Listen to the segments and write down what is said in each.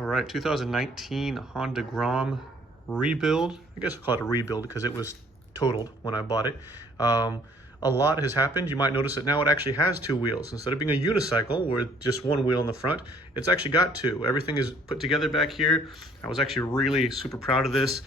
All right, 2019 Honda Grom rebuild. I guess we'll call it a rebuild because it was totaled when I bought it. A lot has happened. You might notice that now it actually has two wheels. Instead of being a unicycle with just one wheel in the front, it's actually got two. Everything is put together back here. I was actually really super proud of this.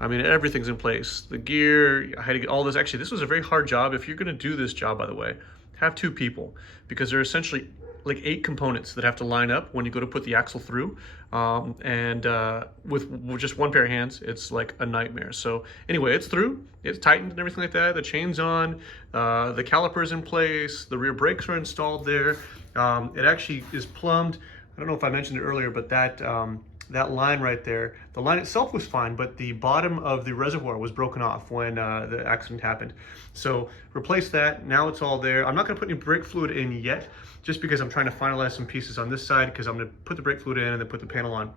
I mean, everything's in place. The gear, I had to get all this. Actually, this was a very hard job. If you're gonna do this job, by the way, have two people because they're essentially like 8 components that have to line up when you go to put the axle through. With just one pair of hands, it's like a nightmare. So anyway, it's through, it's tightened and everything like that. The chain's on, the caliper's in place, the rear brakes are installed there. It actually is plumbed. I don't know if I mentioned it earlier, but that line right there, the line itself was fine, but the bottom of the reservoir was broken off when the accident happened. So replace that, now it's all there. I'm not gonna put any brake fluid in yet, just because I'm trying to finalize some pieces on this side, because I'm gonna put the brake fluid in and then put the panel on,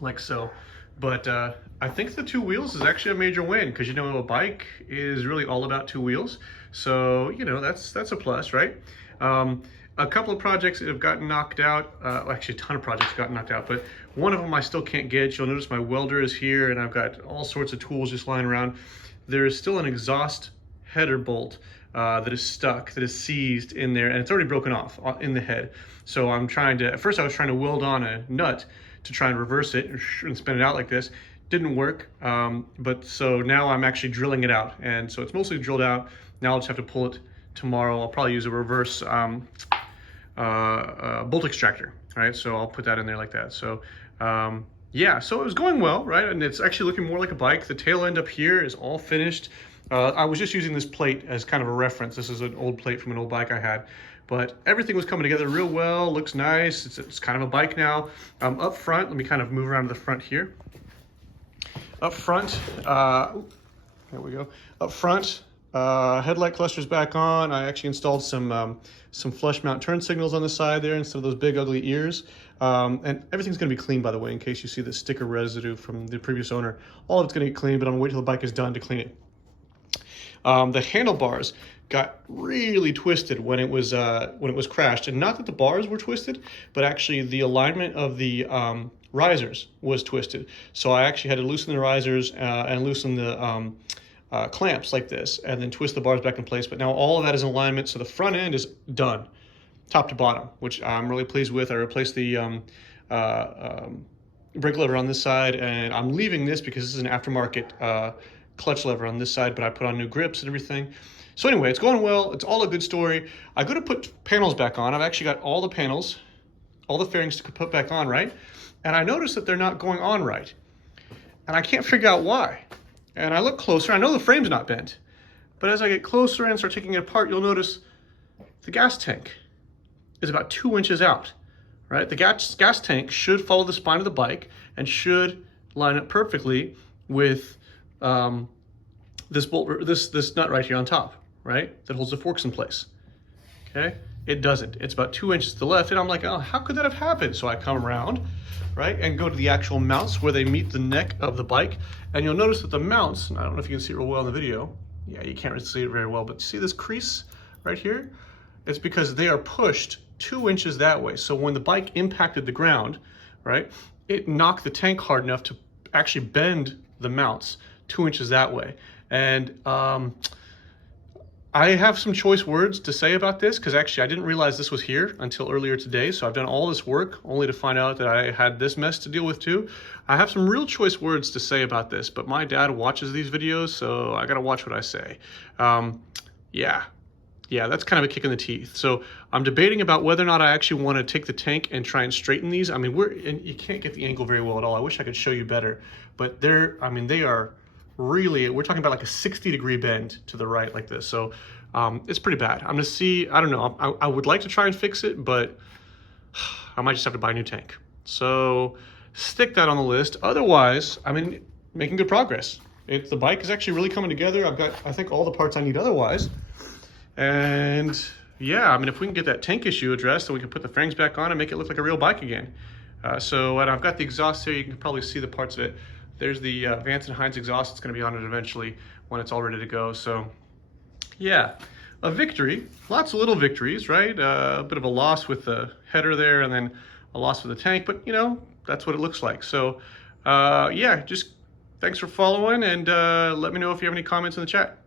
like so. But I think the two wheels is actually a major win, because you know, a bike is really all about two wheels. So, you know, that's a plus, right? A couple of projects that have gotten knocked out, actually a ton of projects got knocked out, but one of them I still can't get. You'll notice my welder is here and I've got all sorts of tools just lying around. There is still an exhaust header bolt that is stuck, that is seized in there, and it's already broken off in the head. So I'm trying to, at first I was trying to weld on a nut to try and reverse it and spin it out like this. Didn't work, but so now I'm actually drilling it out. And so it's mostly drilled out. Now I'll just have to pull it tomorrow. I'll probably use a reverse bolt extractor, right? So I'll put that in there like that. So yeah, so it was going well, right? And it's actually looking more like a bike. The tail end up here is all finished. I was just using this plate as kind of a reference. This is an old plate from an old bike I had, but everything was coming together real well. Looks nice. It's kind of a bike now. Up front, let me kind of move around to the front here. Up front, there we go. Up front, headlight cluster's back on. I actually installed some flush mount turn signals on the side there instead of those big ugly ears. And everything's gonna be clean, by the way, in case you see the sticker residue from the previous owner. All of it's gonna get clean, but I'm gonna wait till the bike is done to clean it. The handlebars got really twisted when it was crashed, and not that the bars were twisted, but actually the alignment of the risers was twisted. So I actually had to loosen the risers and loosen the clamps like this, and then twist the bars back in place. But now all of that is in alignment, so the front end is done, top to bottom, which I'm really pleased with. I replaced the brake lever on this side, and I'm leaving this because this is an aftermarket clutch lever on this side, but I put on new grips and everything. So anyway, it's going well. It's all a good story. I go to put panels back on. I've actually got all the panels, all the fairings to put back on, right? And I notice that they're not going on right. And I can't figure out why. And I look closer, I know the frame's not bent, but as I get closer and start taking it apart, you'll notice the gas tank is about 2 inches out, right? The gas tank should follow the spine of the bike and should line up perfectly with this bolt, this nut right here on top, right? That holds the forks in place, okay? It doesn't. It's about 2 inches to the left, and I'm like, oh, how could that have happened? So I come around, right, and go to the actual mounts where they meet the neck of the bike, and you'll notice that the mounts, and I don't know if you can see it real well in the video. Yeah, you can't really see it very well, but see this crease right here? It's because they are pushed 2 inches that way. So when the bike impacted the ground, right, it knocked the tank hard enough to actually bend the mounts 2 inches that way. And I have some choice words to say about this, because actually I didn't realize this was here until earlier today. So I've done all this work only to find out that I had this mess to deal with too. I have some real choice words to say about this, but my dad watches these videos, so I gotta watch what I say. Yeah, that's kind of a kick in the teeth. So I'm debating about whether or not I actually want to take the tank and try and straighten these. I mean, and you can't get the angle very well at all. I wish I could show you better, but they are really, we're talking about like a 60-degree bend to the right like this. So it's pretty bad. I'm gonna see, I don't know, I would like to try and fix it, but I might just have to buy a new tank. So stick that on the list. Otherwise, I mean, making good progress. The bike is actually really coming together. I've got, I think, all the parts I need otherwise. And yeah, I mean, if we can get that tank issue addressed, then we can put the fairings back on and make it look like a real bike again. And I've got the exhaust here. You can probably see the parts of it. There's the Vance and Hines exhaust. It's going to be on it eventually when it's all ready to go. So yeah, a victory. Lots of little victories, right? A bit of a loss with the header there, and then a loss for the tank, but you know, that's what it looks like. So yeah, just thanks for following, and let me know if you have any comments in the chat.